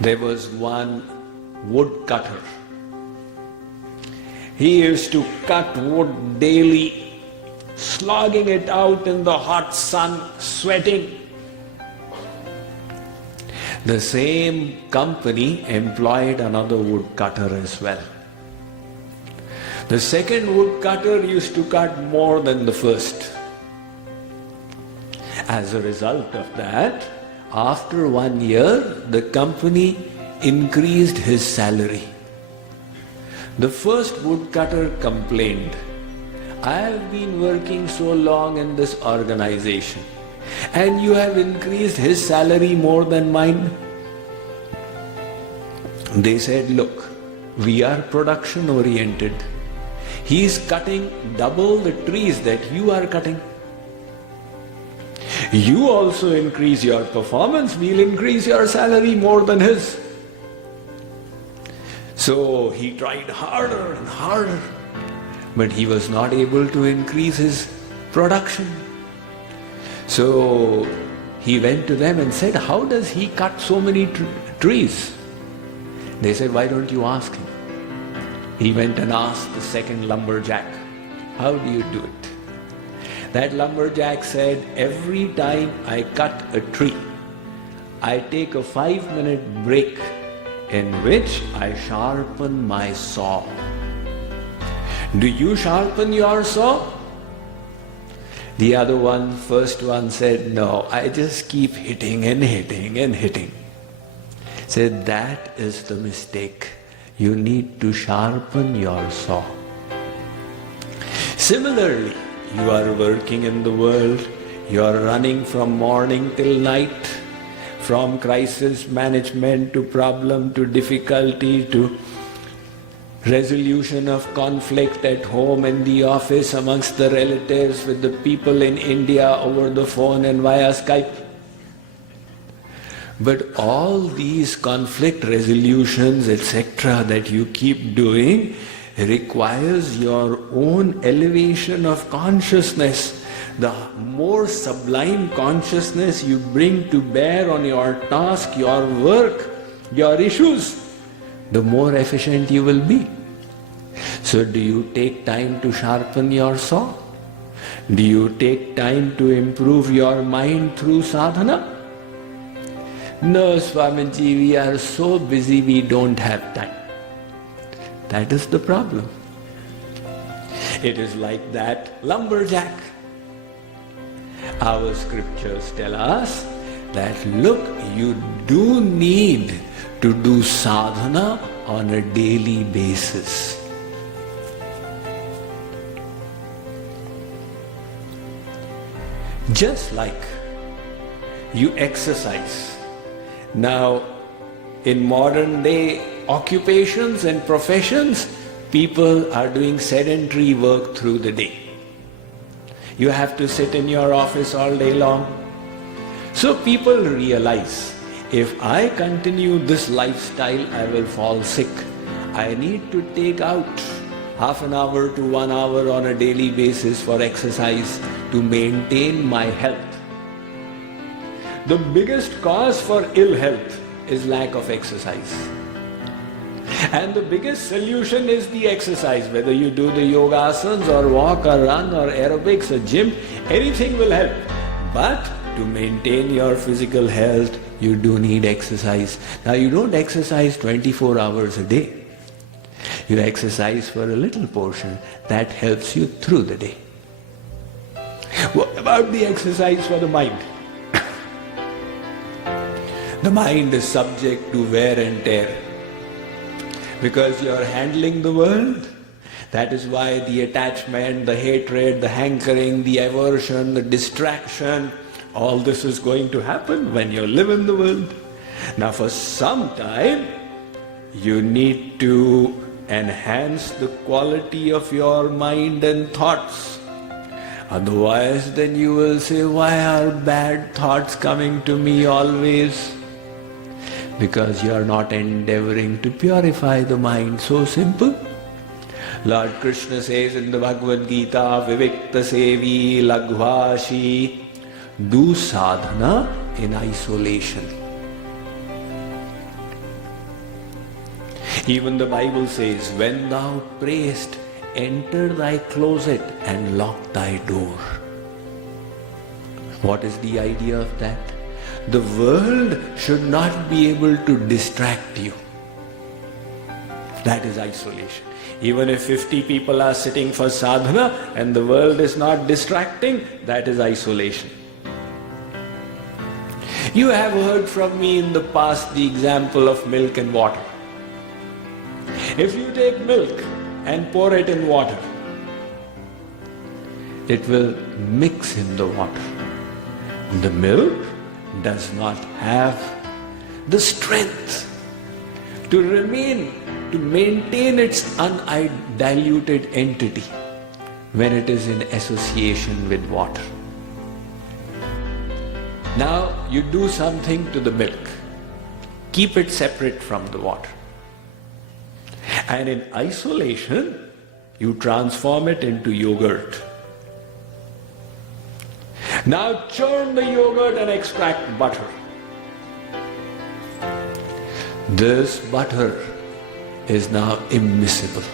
There was one woodcutter. He used to cut wood daily, slogging it out in the hot sun, sweating. The same company employed another woodcutter as well. The second woodcutter used to cut more than the first. As a result of that, after 1 year, the company increased his salary. The first woodcutter complained, "I have been working so long in this organization, and you have increased his salary more than mine." They said, "Look, we are production oriented. He is cutting double the trees that you are cutting. You also increase your performance, we'll increase your salary more than his." So he tried harder and harder, but he was not able to increase his production. So he went to them and said, "How does he cut so many trees?" They said, "Why don't you ask him?" He went and asked the second lumberjack, "How do you do it?" That lumberjack said, "Every time I cut a tree, I take a 5-minute break in which I sharpen my saw." "Do you sharpen your saw?" The first one said, "No, I just keep hitting and hitting and hitting." Said, "That is the mistake. You need to sharpen your saw." Similarly, you are working in the world, you are running from morning till night, from crisis management to problem to difficulty to resolution of conflict at home, in the office, amongst the relatives, with the people in India, over the phone and via Skype. But all these conflict resolutions, etc., that you keep doing requires your own elevation of consciousness. The more sublime consciousness you bring to bear on your task, your work, your issues, the more efficient you will be. So do you take time to sharpen your saw? Do you take time to improve your mind through sadhana? "No, Swamiji, we are so busy we don't have time." That is the problem. It is like that lumberjack. Our scriptures tell us that, look, you do need to do sadhana on a daily basis. Just like you exercise. Now, in modern day occupations and professions, people are doing sedentary work through the day. You have to sit in your office all day long. So people realize, if I continue this lifestyle, I will fall sick. I need to take out half an hour to 1 hour on a daily basis for exercise to maintain my health. The biggest cause for ill health is lack of exercise. And the biggest solution is the exercise. Whether you do the yoga asanas or walk or run or aerobics or gym, anything will help. But to maintain your physical health, you do need exercise. Now you don't exercise 24 hours a day. You exercise for a little portion that helps you through the day. What about the exercise for the mind? The mind is subject to wear and tear because you are handling the world. That is why the attachment, the hatred, the hankering, the aversion, the distraction, all this is going to happen when you live in the world. Now for some time, you need to enhance the quality of your mind and thoughts. Otherwise, then you will say, "Why are bad thoughts coming to me always?" Because you are not endeavoring to purify the mind. So simple. Lord Krishna says in the Bhagavad Gita, "Vivikta sevi laghvashi," do sadhana in isolation. Even the Bible says, when thou prayest, enter thy closet and lock thy door. What is the idea of that? The world should not be able to distract you. That is isolation. Even if 50 people are sitting for sadhana and the world is not distracting, that is isolation. You have heard from me in the past the example of milk and water. If you take milk and pour it in water, it will mix in the water. The milk does not have the strength to maintain its undiluted entity when it is in association with water. Now you do something to the milk. Keep it separate from the water. And in isolation, you transform it into yogurt. Now churn the yogurt and extract butter. This butter is now immiscible.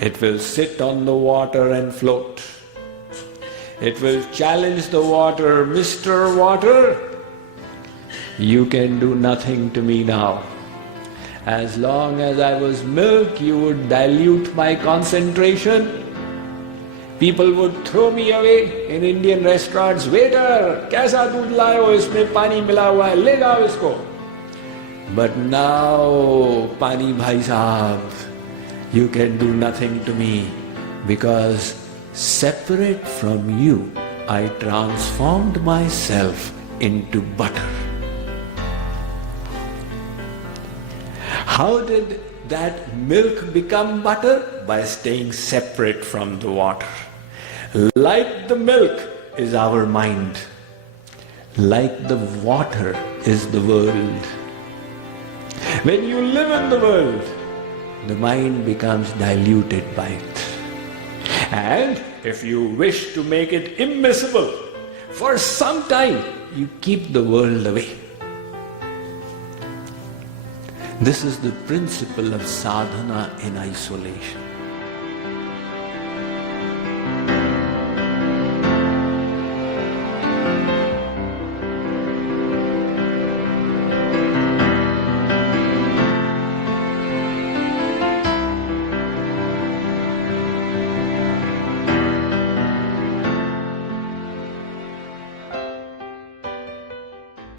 It will sit on the water and float. It will challenge the water, Mr. Water, you can do nothing to me now. As long as I was milk, you would dilute my concentration. People would throw me away in Indian restaurants. Waiter, kaisa doodh laaye ho, isme pani mila hua hai, le jao isko. But now, pani bhai sahab, you can do nothing to me because separate from you, I transformed myself into butter. How did that milk become butter? By staying separate from the water. Like the milk is our mind. Like the water is the world. When you live in the world, the mind becomes diluted by it. And if you wish to make it immiscible, for some time you keep the world away. This is the principle of sadhana in isolation.